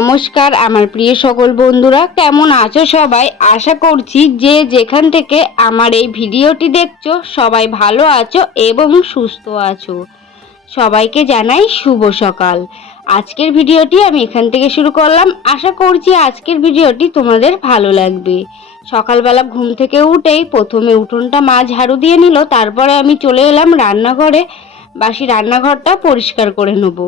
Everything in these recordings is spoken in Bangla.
নমস্কার, আমার প্রিয় সকল বন্ধুরা, কেমন আছো সবাই? আশা করছি যে যেখান থেকে আমার এই ভিডিওটি দেখছ, সবাই ভালো আছো এবং সুস্থ আছো। সবাইকে জানাই শুভ সকাল। আজকের ভিডিওটি আমি এখান থেকে শুরু করলাম। আশা করছি আজকের ভিডিওটি তোমাদের ভালো লাগবে। সকালবেলা ঘুম থেকে উঠেই প্রথমে উঠোনটা মা ঝাড়ু দিয়ে নিল, তারপরে আমি চলে এলাম রান্নাঘরে। বাসি রান্নাঘরটা পরিষ্কার করে নেব।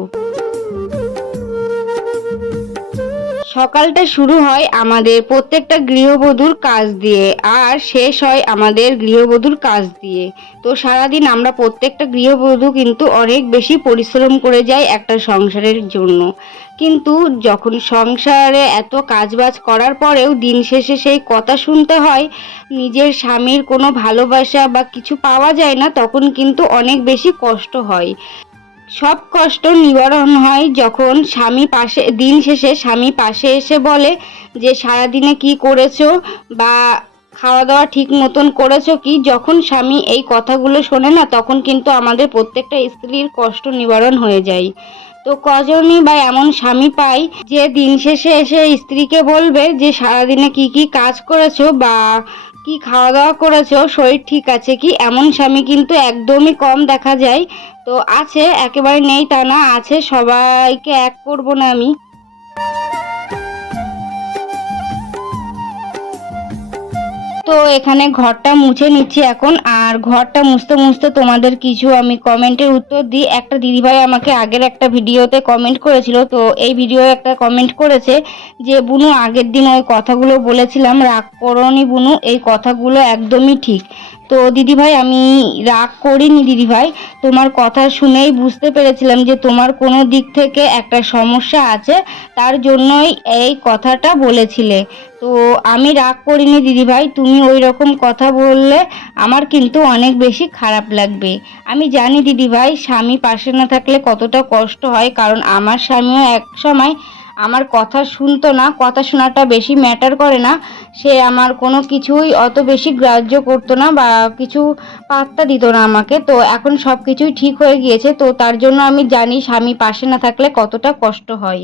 সকালটা শুরু হয় আমাদের প্রত্যেকটা গৃহবধূর কাজ দিয়ে, আর শেষ হয় আমাদের গৃহবধূর কাজ দিয়ে। তো সারাদিন আমরা প্রত্যেকটা গৃহবধূ কিন্তু অনেক বেশি পরিশ্রম করে যাই একটা সংসারের জন্য। কিন্তু যখন সংসারে এত কাজবাজ করার পরেও দিন শেষে সেই কথা শুনতে হয়, নিজের স্বামীর কোনো ভালোবাসা বা কিছু পাওয়া যায় না, তখন কিন্তু অনেক বেশি কষ্ট হয়। সব কষ্ট নিবারণ হয় যখন স্বামী পাশে, দিন শেষে স্বামী পাশে এসে বলে যে, সারাদিনে কি করেছ বা খাওয়া দাওয়া ঠিক মতন করেছ কি? যখন স্বামী এই কথাগুলো শোনে না, তখন কিন্তু আমাদের প্রত্যেকটা স্ত্রীর কষ্ট নিবারণ হয়ে যায়। তো কজনই বা এমন স্বামী পাই যে, দিন শেষে এসে স্ত্রীকে বলবে যে, সারাদিনে কি কি কাজ করেছ বা কি খাওয়া দাওয়া করেছ? শরীর ঠিক আছে কি? এমন স্বামী কিন্তু একদমই কম দেখা যায়। তো আছে, একেবারে নেই তা না, আছে, সবাইকে এক করব না আমি। তো এখানে ঘরটা মুছে নিচ্ছি এখন। আর ঘরটা মুছতে মুছতে তোমাদের কিছু আমি কমেন্টের উত্তর দিই। একটা দিদিভাই আমাকে আগের একটা ভিডিওতে কমেন্ট করেছিল, তো এই ভিডিও একটা কমেন্ট করেছে যে, বুনু, আগের দিন ওই কথাগুলো বলেছিলাম, রাগ করনি বুনু, এই কথাগুলো একদমই ঠিক। তো দিদিভাই, আমি রাগ করিনি দিদিভাই। তোমার কথা শুনেই বুঝতে পেরেছিলাম যে তোমার কোনো দিক থেকে একটা সমস্যা আছে, তার জন্যই এই কথাটা বলেছিলে। তো আমি রাগ করিনি দিদিভাই, তুমি ওই রকম কথা বললে আমার কিন্তু অনেক বেশি খারাপ লাগবে। আমি জানি দিদিভাই, স্বামী পাশে না থাকলে কতটা কষ্ট হয়, কারণ আমার স্বামীও এক সময় আমার কথা শুনতো না, কথা শোনাটা বেশি ম্যাটার করে না। সে আমার কোনো কিছুই অত বেশি গ্রাহ্য করতো না বা কিছু পাত্তা দিত না আমাকে। তো এখন সব কিছুই ঠিক হয়ে গিয়েছে। তো তার জন্য আমি জানি স্বামী পাশে না থাকলে কতটা কষ্ট হয়।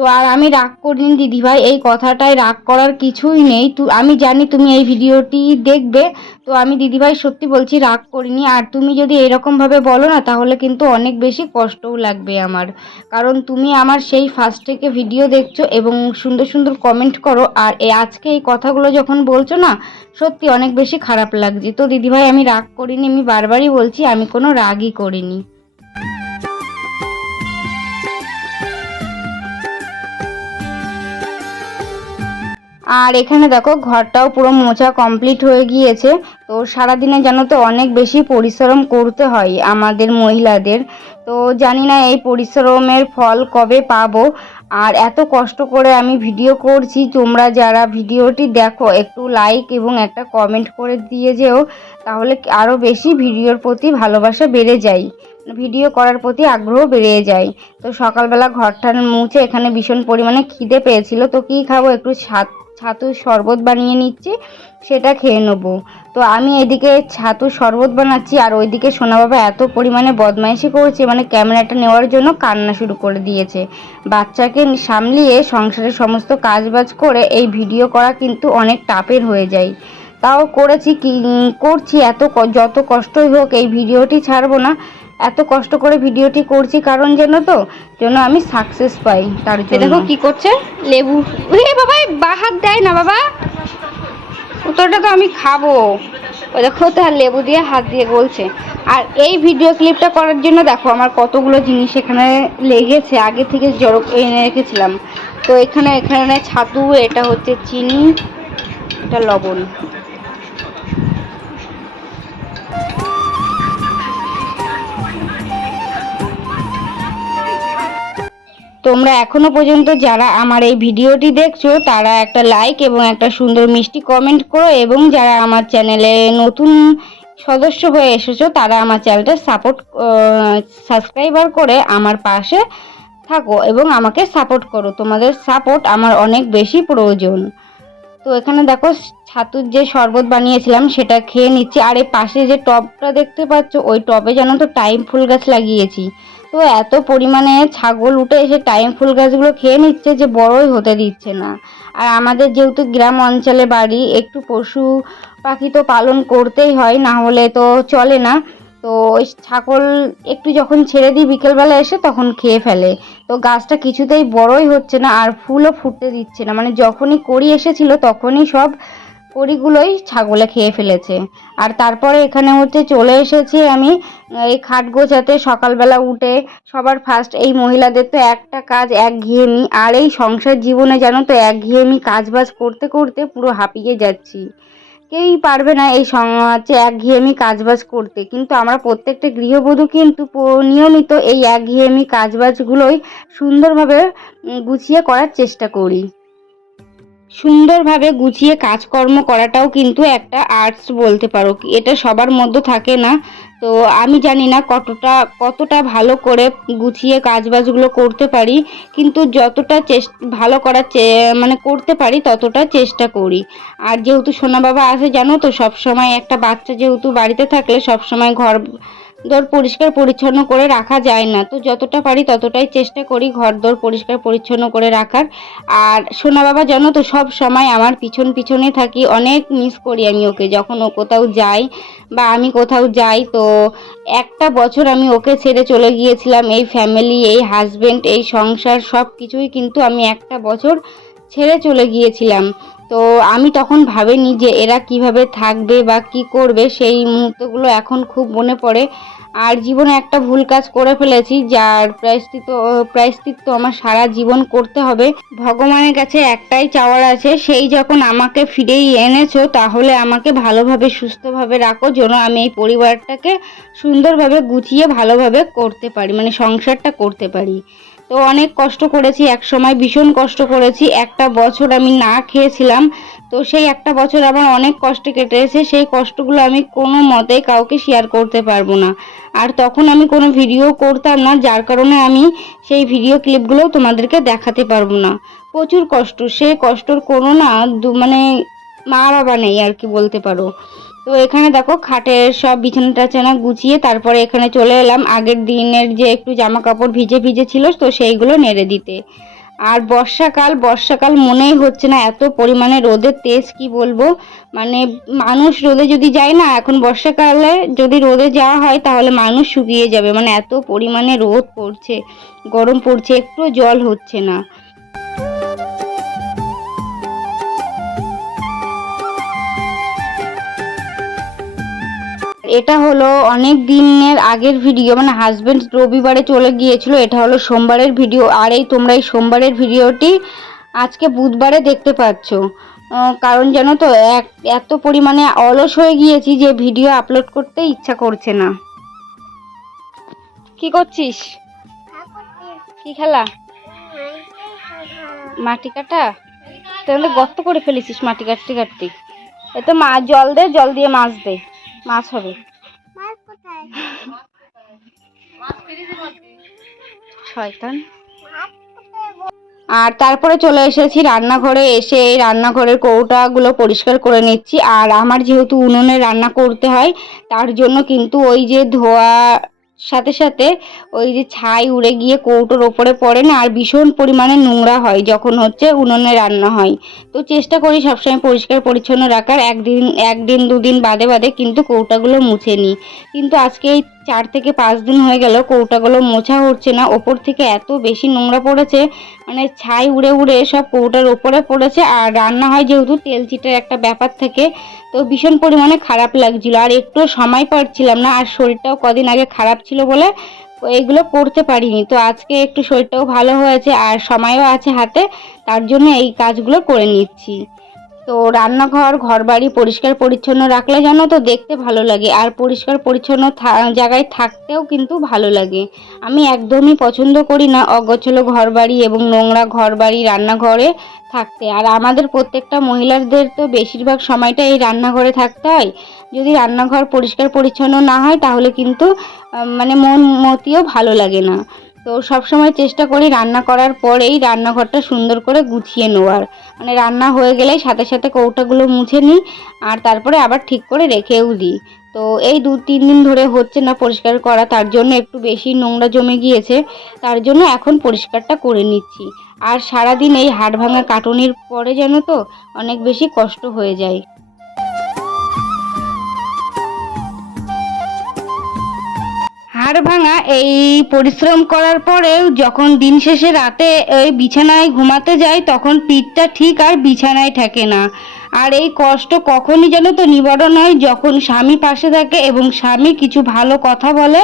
তো আর আমি রাগ করিনি, দিদিভাই, এই কথাটায় রাগ করার কিছুই নেই। তু, আমি জানি তুমি এই ভিডিওটি দেখবে। তো আমি দিদিভাই সত্যি বলছি রাগ করিনি। আর তুমি যদি এরকমভাবে বলো না, তাহলে কিন্তু অনেক বেশি কষ্টও লাগবে আমার। কারণ তুমি আমার সেই ফার্স্ট থেকে ভিডিও দেখছ এবং সুন্দর সুন্দর কমেন্ট করো। আর আজকে এই কথাগুলো যখন বলছো না, সত্যি অনেক বেশি খারাপ লাগছে। তো দিদিভাই, আমি রাগ করিনি, আমি বারবারই বলছি, আমি কোনো রাগই করিনি। আর এখানে দেখো, ঘরটাও পুরো মোছা কমপ্লিট হয়ে গিয়েছে। তো সারাদিনে জানো তো, অনেক বেশি পরিশ্রম করতে হয় আমাদের মহিলাদের। তো জানি না এই পরিশ্রমের ফল কবে পাবো। আর এত কষ্ট করে আমি ভিডিও করছি, তোমরা যারা ভিডিওটি দেখো, একটু লাইক এবং একটা কমেন্ট করে দিয়ে যেও, তাহলে আরও বেশি ভিডিওর প্রতি ভালোবাসা বেড়ে যায়। ভিডিও করার প্রতি আগ্রহ বেড়ে যায়। তো সকালবেলা ঘরটা মুছে এখানে ভীষণ পরিমাণে খিদে পেয়েছিল, তো কী খাব? একটু ছাত ছাতুর শরবত বানিয়ে নিচ্ছি, সেটা খেয়ে নেব। তো আমি এদিকে ছাতুর শরবত বানাচ্ছি, আর ওইদিকে সোনা বাবা এত পরিমাণে বদমাইশি করছে মানে ক্যামেরাটা নেওয়ার জন্য কান্না শুরু করে দিয়েছে। বাচ্চাকে সামলিয়ে সংসারের সমস্ত কাজবাজ করে এই ভিডিও করা কিন্তু অনেক টাপের হয়ে যায়। তাও করেছি কি করছি, এত যত কষ্টই হোক এই ভিডিওটি ছাড়বো না। এত কষ্ট করে ভিডিওটি করছি কারণ যেন তো যেন আমি সাকসেস পাই তার জন্য। দেখো কি করছে? লেবু। এ বাবা বা হাত দেয় না বাবা। উত্তরটা তো আমি খাব। ওই দেখো তো আর লেবু দিয়ে হাত দিয়ে বলছে আর এই ভিডিও ক্লিপটা করার জন্য দেখো আমার কতগুলো জিনিস এখানে লেগেছে। আগে থেকে জড়ো এনে রেখেছিলাম। তো এখানে এখানে ছাতু এটা হচ্ছে চিনি এটা লবণ। তোমরা এখনও পর্যন্ত যারা আমার এই ভিডিওটি দেখছ, তারা একটা লাইক এবং একটা সুন্দর মিষ্টি কমেন্ট করো এবং যারা আমার চ্যানেলে নতুন সদস্য হয়ে এসেছ, তারা আমার চ্যানেলটা সাপোর্ট সাবস্ক্রাইবার করে আমার পাশে থাকো এবং আমাকে সাপোর্ট করো। তোমাদের সাপোর্ট আমার অনেক বেশি প্রয়োজন। তো এখানে দেখো, ছাতুর যে শরবত বানিয়েছিলাম, সেটা খেয়ে নিচ্ছি। আর এই পাশে যে টবটা দেখতে পাচ্ছ, ওই টবে যেন তো টাইম ফুল গাছ লাগিয়েছি। তো এত পরিমাণে ছাগল উঠে এসে টাইম ফুল গাছগুলো খেয়ে নিচ্ছে যে বড়ই হতে দিচ্ছে না। আর আমাদের যেহেতু গ্রাম অঞ্চলে বাড়ি, একটু পশু পাখি তো পালন করতেই হয়, না হলে তো চলে না। তো ওই ছাগল একটু যখন ছেড়ে দিই বিকেলবেলা এসে তখন খেয়ে ফেলে। তো গাছটা কিছুতেই বড়ই হচ্ছে না আর ফুলও ফুটতে দিচ্ছে না। মানে যখনই কড়ি এসেছিল তখনই সব কড়িগুলোই ছাগলে খেয়ে ফেলেছে। আর তারপরে এখানে হচ্ছে চলে এসেছি আমি, এই খাট গোছাতে সকালবেলা উঠে সবার ফার্স্ট এই মহিলাদের তো একটা কাজ একঘেয়েমি, আর এই সংসার জীবনে জানো তো একঘেয়েমি কাজবাজ করতে করতে পুরো হাঁপিয়ে যাচ্ছি। কেউই পারবে না এই হচ্ছে একঘেয়েমি কাজবাজ করতে, কিন্তু আমরা প্রত্যেকটা গৃহবধূ কিন্তু নিয়মিত এই একঘেয়েমি কাজবাজগুলোই সুন্দরভাবে গুছিয়ে করার চেষ্টা করি। সুন্দরভাবে গুছিয়ে কাজকর্ম করাটাও কিন্তু একটা আর্টস বলতে পারো। এটা সবার মধ্যে থাকে না। তো আমি জানি না কতটা কতটা ভালো করে গুছিয়ে কাজবাজগুলো করতে পারি, কিন্তু যতটা চেষ্টা, ভালো করার মানে করতে পারি ততটা চেষ্টা করি। আর যেহেতু সোনা বাবা আছে জানো তো সব সময় একটা বাচ্চা যেহেতু বাড়িতে থাকলে সব সময় ঘর দর পরিষ্কার পরিচ্ছন্ন করে রাখা যায় না। তো যতটা পারি ততটাই চেষ্টা করি ঘর দর পরিষ্কার পরিচ্ছন্ন করে রাখার। আর সোনা বাবা, জানো তো, সব সময় আমার পিছন পিছনে থাকি। অনেক মিস করি আমি ওকে। যখন ও কোথাও যাই বা আমি কোথাও যাই, তো একটা বছর আমি ওকে ছেড়ে চলে গিয়েছিলাম। এই ফ্যামিলি এই হাজবেন্ড এই সংসার সব কিছুই কিন্তু আমি একটা বছর ছেড়ে চলে গিয়েছিলাম। তো আমি তখন ভাবিনি যে এরা কীভাবে থাকবে বা কি করবে, সেই মুহূর্তগুলো এখন খুব মনে পড়ে। আর জীবনে একটা ভুল কাজ করে ফেলেছি, যার প্রায়শ্চিত প্রায়শ্চিত্ত আমার সারা জীবন করতে হবে। ভগবানের কাছে একটাই চাওয়ার আছে, সেই যখন আমাকে ফিরেই এনেছো, তাহলে আমাকে ভালোভাবে, সুস্থভাবে রাখো, যেন আমি এই পরিবারটাকে সুন্দরভাবে গুছিয়ে, ভালোভাবে করতে পারি মানে সংসারটা করতে পারি। তো অনেক কষ্ট করেছি, এক সময় ভীষণ কষ্ট করেছি। একটা বছর আমি না খেয়েছিলাম, তো সেই একটা বছর আমার অনেক কষ্ট কেটেছে সেই কষ্টগুলো আমি কোনো মতে কাউকে শেয়ার করতে পারব না। আর তখন আমি কোনো ভিডিও করতাম না, যার কারণে আমি সেই ভিডিও ক্লিপগুলোও তোমাদেরকে দেখাতে পারব না। প্রচুর কষ্ট সেই কষ্টর কোনো না মানে মা বাবা নেই আর কি বলতে পারো। তো এখানে দেখো খাটের সব বিছানা টাছানা গুছিয়ে তারপরে এখানে চলে এলাম। আগের দিনের যে একটু জামা কাপড় ভিজে ভিজে ছিল, তো সেইগুলো নেড়ে দিতে। আর বর্ষাকাল বর্ষাকাল মনেই হচ্ছে না এত পরিমাণে রোদের তেজ, কি বলব? মানে মানুষ রোদে যদি যায় না, এখন বর্ষাকালে যদি রোদে যাওয়া হয়, তাহলে মানুষ শুকিয়ে যাবে। মানে এত পরিমাণে রোদ পড়ছে, গরম পড়ছে একটু জল হচ্ছে না। এটা হলো অনেক দিনের আগের ভিডিও মানে হাজব্যান্ড রবিবারে চলে গিয়েছিল, এটা হলো সোমবারের ভিডিও আর এই তোমরা এই সোমবারের ভিডিওটি আজকে বুধবারে দেখতে পাচ্ছ। কারণ জানো তো, এক, এত পরিমাণে অলস হয়ে গিয়েছি যে ভিডিও আপলোড করতে ইচ্ছা করছে না। কি করছিস? কি খেলা? মাটি কাটা? তাহলে গর্ত করে ফেলেছিস মাটি কাটতে কাটতে। এতে মা, জল দে, জল দিয়ে মাছ দে। মাছ হবে। শয়তান। আর তারপরে চলে এসেছি রান্নাঘরে এসে এই রান্নাঘরের কৌটাগুলো পরিষ্কার করে নিচ্ছি। আর আমার যেহেতু উনুনে রান্না করতে হয় তার জন্য কিন্তু ওই যে ধোয়া সাথে সাথে ওই যে ছাই উড়ে গিয়ে কৌটোর ওপরে পড়ে না, আর ভীষণ পরিমাণে নোংরা হয় যখন হচ্ছে উনুনে রান্না হয়। তো চেষ্টা করি সবসময় পরিষ্কার, পরিচ্ছন্ন রাখার। একদিন একদিন, দুদিন বাদে বাদে কিন্তু কৌটাগুলো মুছে নিই। কিন্তু আজকে এই চার থেকে পাঁচ দিন হয়ে গেল, কৌটাগুলো মোছা হচ্ছে না, ওপর থেকে এত বেশি নোংরা পড়েছে মানে ছাই উড়ে উড়ে সব কৌটার ওপরে পড়েছে, আর রান্না হয় যেহেতু তেল চিটের একটা ব্যাপার থেকে, তো ভীষণ পরিমাণে খারাপ লাগছিল, আর একটু সময় পাচ্ছিলাম না, আর শরীরটাও কদিন আগে খারাপ ছিল বলে এইগুলো করতে পারিনি, তো আজকে একটু শরীরটাও ভালো হয়েছে, আর সময়ও আছে হাতে, তার জন্য এই কাজগুলো করে নিচ্ছি। তো রান্নাঘর, ঘরবাড়ি পরিষ্কার পরিচ্ছন্ন রাখলে জানো তো দেখতে ভালো লাগে। আর পরিষ্কার পরিচ্ছন্ন জায়গায় থাকতেও কিন্তু ভালো লাগে। আমি একদমই পছন্দ করি না অগোছলো ঘরবাড়ি এবং নোংরা ঘরবাড়ি রান্নাঘরে থাকতে। আর আমাদের প্রত্যেকটা মহিলাদের তো বেশিরভাগ সময়টা এই রান্নাঘরে থাকতে হয়। যদি রান্নাঘর পরিষ্কার পরিচ্ছন্ন না হয়, তাহলে কিন্তু মানে মন মতিও ভালো লাগে না। তো সবসময় চেষ্টা করি রান্না করার পরেই রান্নাঘরটা সুন্দর করে গুছিয়ে নেওয়ার। মানে রান্না হয়ে গেলে সাথে সাথে কৌটাগুলো মুছে নিই আর তারপরে আবার ঠিক করে রেখেও দিই। তো এই দু তিন দিন ধরে হচ্ছে না পরিষ্কার করা, তার জন্য একটু বেশি নোংরা জমে গিয়েছে, তার জন্য এখন পরিষ্কারটা করে নিচ্ছি। আর সারাদিন এই হাড় ভাঙা কাটুনির পরে যেন তো, অনেক বেশি কষ্ট হয়ে যায়। হাড় ভাঙা এই পরিশ্রম করার পরেও যখন দিন শেষে রাতে এই বিছানায় ঘুমাতে যায় তখন পিঠটা ঠিক আর বিছানায় থাকে না। আর এই কষ্ট কখনই যেন তো নিবারণ হয় যখন স্বামী পাশে থাকে এবং স্বামী কিছু ভালো কথা বলে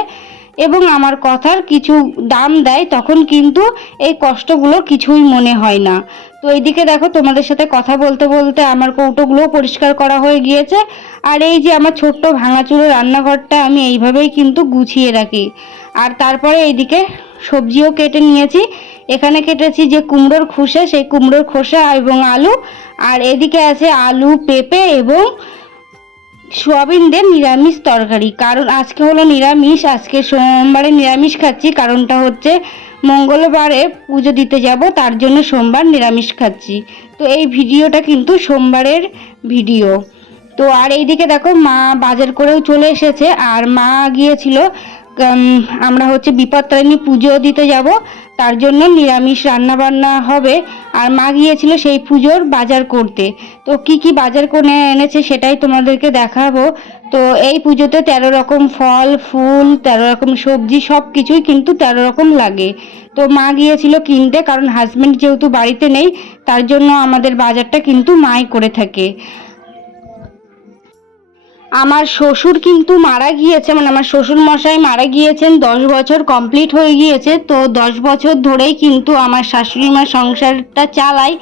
এবং আমার কথার কিছু দাম দেয়, তখন কিন্তু এই কষ্টগুলো কিছুই মনে হয় না। তো এইদিকে দেখো, তোমাদের সাথে কথা বলতে বলতে আমার কৌটোগুলো পরিষ্কার করা হয়ে গিয়েছে। আর এই যে আমার ছোট্ট ভাঙাচুরো রান্নাঘরটা আমি এইভাবেই কিন্তু গুছিয়ে রাখি। আর তারপরে এইদিকে সবজিও কেটে নিয়েছি। এখানে কেটেছি যে কুমড়োর খোসা, সেই কুমড়োর খোসা এবং আলু। আর এদিকে আছে আলু, পেঁপে এবং সোয়াবিন নিরামিষ তরকারি। কারণ আজকে হলো নিরামিষ, আজকে সোমবারে নিরামিষ খাচ্ছি। কারণটা হচ্ছে মঙ্গলবারে পুজো দিতে যাব, তার জন্য সোমবার নিরামিষ খাচ্ছি। তো এই ভিডিওটা কিন্তু সোমবারের ভিডিও। তো আর এইদিকে দেখো মা বাজার করেও চলে এসেছে, আর মা গিয়েছিল আমরা হচ্ছে বিপত্তারিণী পুজো দিতে যাব। তার জন্য নিরামিষ রান্না বান্না হবে। আর মা গিয়েছিল সেই পুজোর বাজার করতে। তো কি কি বাজার করে এনেছে সেটাই তোমাদেরকে দেখাবো। তো এই পুজোতে তেরো রকম ফল, ফুল, তেরো রকম সবজি সব কিছুই কিন্তু তেরো রকম লাগে। তো মা গিয়েছিল কিনতে কারণ হাজব্যান্ড যেহেতু বাড়িতে নেই, তার জন্য আমাদের বাজারটা কিন্তু মাই করে থাকে। আমার শ্বশুর কিন্তু মারা গিয়েছে মানে আমার শ্বশুর মশাই মারা গিয়েছেন, দশ বছর কমপ্লিট হয়ে গিয়েছে, তো দশ বছর ধরেই কিন্তু আমার শাশুড়ি মা সংসারটা চালায়।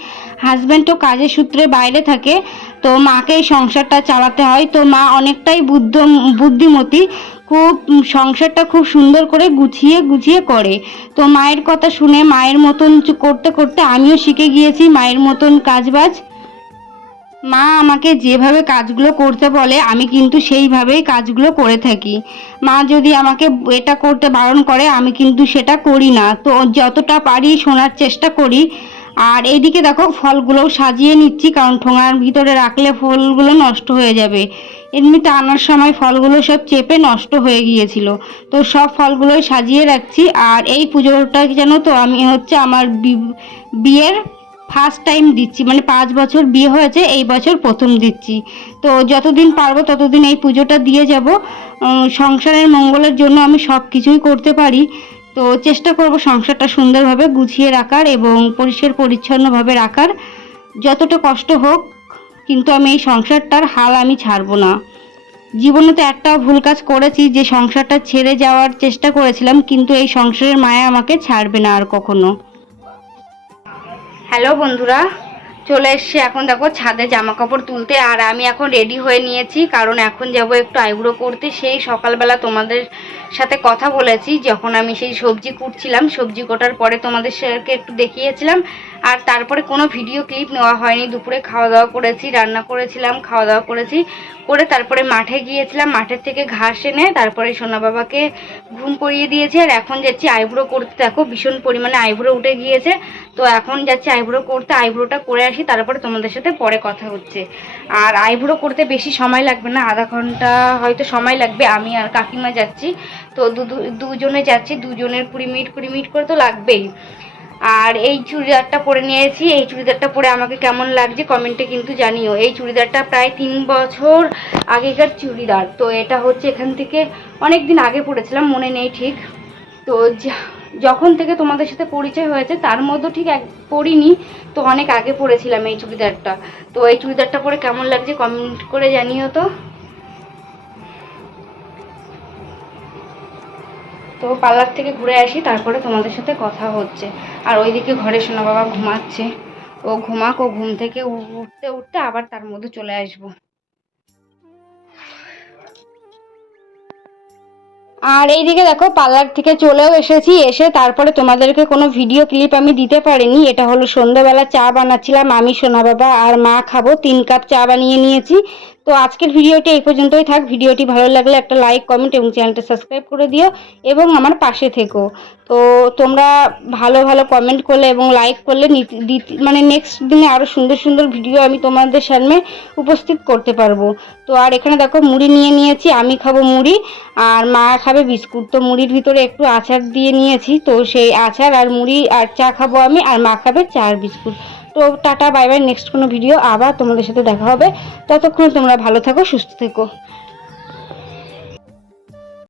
হাজব্যান্ডও কাজের সূত্রে বাইরে থাকে, তো মাকে এই সংসারটা চালাতে হয়। তো মা অনেকটাই বুদ্ধ, বুদ্ধিমতী, খুব সংসারটা খুব সুন্দর করে গুছিয়ে গুছিয়ে করে। তো মায়ের কথা শুনে মায়ের মতন করতে করতে আমিও শিখে গিয়েছি, মায়ের মতন কাজবাজ। মা আমাকে যেভাবে কাজগুলো করতে বলে, আমি কিন্তু সেইভাবেই কাজগুলো করে থাকি। মা যদি আমাকে এটা করতে বারণ করে, আমি কিন্তু সেটা করি না। তো যতটা পারি শোনার চেষ্টা করি। আর এইদিকে দেখো, ফলগুলোও সাজিয়ে নিচ্ছি, কারণ ঠোঙার ভিতরে রাখলে ফলগুলো নষ্ট হয়ে যাবে। এমনিতে আনার সময় ফলগুলো সব চেপে নষ্ট হয়ে গিয়েছিল। তো সব ফলগুলোই সাজিয়ে রাখছি। আর এই পুজোটা যেন তো, আমি হচ্ছে আমার বিয়ের ফার্স্ট টাইম দিচ্ছি মানে পাঁচ বছর বিয়ে হয়েছে, এই বছর প্রথম দিচ্ছি। তো যতদিন পারব ততদিন এই পুজোটা দিয়ে যাব। সংসারের মঙ্গলের জন্য আমি সব কিছুই করতে পারি। তো চেষ্টা করব সংসারটা সুন্দরভাবে গুছিয়ে রাখার এবং পরিষ্কার পরিচ্ছন্নভাবে রাখার। যতটা কষ্ট হোক, কিন্তু আমি এই সংসারটার হাল আমি ছাড়বো না। জীবনে তো একটা ভুল কাজ করেছি, যে সংসারটা ছেড়ে যাওয়ার চেষ্টা করেছিলাম, কিন্তু এই সংসারের মায়া আমাকে ছাড়বে না আর কখনো। হ্যালো বন্ধুরা চলে এসছি এখন দেখো ছাদে জামা কাপড় তুলতে, আর আমি এখন রেডি হয়ে নিয়েছি, কারণ এখন যাব একটু আইব্রো করতে। সেই সকালবেলা তোমাদের সাথে কথা বলেছি, যখন আমি সেই সবজি কুটছিলাম, সবজি কোটার পরে তোমাদের সাথে একটু দেখিয়েছিলাম, আর তারপরে কোনো ভিডিও ক্লিপ নেওয়া হয়নি। দুপুরে খাওয়া দাওয়া করেছি, রান্না করেছিলাম খাওয়া দাওয়া করেছি, করে তারপরে মাঠে গিয়েছিলাম, মাঠের থেকে ঘাস এনে তারপরে সোনা বাবাকে ঘুম পড়িয়ে দিয়েছি, আর এখন যাচ্ছি আইব্রো করতে। দেখো ভীষণ পরিমাণে আইব্রো উঠে গিয়েছে, তো এখন যাচ্ছি আইব্রো করতে। আইব্রোটা করে আসি, তারপরে তোমাদের সাথে পরে কথা হচ্ছে। আর আইব্রো করতে বেশি সময় লাগবে না, আধা ঘণ্টা হয়তো সময় লাগবে, আমি আর কাকিমা যাচ্ছি। তো দুজনে যাচ্ছি, দুজনের কুড়ি মিনিট কুড়ি মিনিট করে তো লাগবেই। আর এই চুড়িদারটা পরে নিয়েছি, এই চুড়িদারটা পরে আমাকে কেমন লাগছে কমেন্টে কিন্তু জানিও। এই চুড়িদারটা প্রায় তিন বছর আগেকার চুড়িদার, তো এটা হচ্ছে এখান থেকে অনেক দিন আগে পড়েছিলাম মনে নেই ঠিক। তো যা- যখন থেকে তোমাদের সাথে পরিচয় হয়েছে, তার মধ্যে ঠিক এক, পড়িনি। তো অনেক আগে পড়েছিলাম এই চুড়িদারটা। তো এই চুড়িদারটা পরে কেমন লাগছে কমেন্ট করে জানিও তো। তো পার্লার থেকে ঘুরে আসি, তারপরে তোমাদের সাথে কথা হচ্ছে। আর ওইদিকে ঘরে সোনা বাবা ঘুমাচ্ছে। ও ঘুমাক, ও ঘুম থেকে উঠতে উঠতে আবার তার মধ্যে চলে আসব। আর এইদিকে দেখো, পার্লার থেকে চলেও এসেছি, এসে তারপরে তোমাদেরকে কোনো ভিডিও ক্লিপ আমি দিতে পারিনি। এটা হলো সন্ধ্যাবেলা চা বানাচ্ছিলাম, আমি, সোনা বাবা আর মা খাব, তিন কাপ চা বানিয়ে নিয়েছি। তো আজকের ভিডিওটি এই পর্যন্তই থাক। ভিডিওটি ভালো লাগলে একটা লাইক কমেন্ট এবং চ্যানেলটা সাবস্ক্রাইব করে দিও এবং আমার পাশে থেকো। তো তোমরা ভালো ভালো কমেন্ট করলে এবং লাইক করলে মানে নেক্সট দিনে আরও সুন্দর সুন্দর ভিডিও আমি তোমাদের সামনে উপস্থিত করতে পারব। তো আর এখানে দেখো মুড়ি নিয়ে নিয়েছি, আমি খাব মুড়ি আর মা খাবে বিস্কুট। তো মুড়ির ভিতরে একটু আচার দিয়ে নিয়েছি। তো সেই আচার আর মুড়ি আর চা খাব আমি আর মা খাবে চা আর বিস্কুট। তো টাটা, বাই বাই নেক্সট কোনো ভিডিও আবার তোমাদের সাথে দেখা হবে। ততক্ষণ তোমরা ভালো থাকো, সুস্থ থেকো।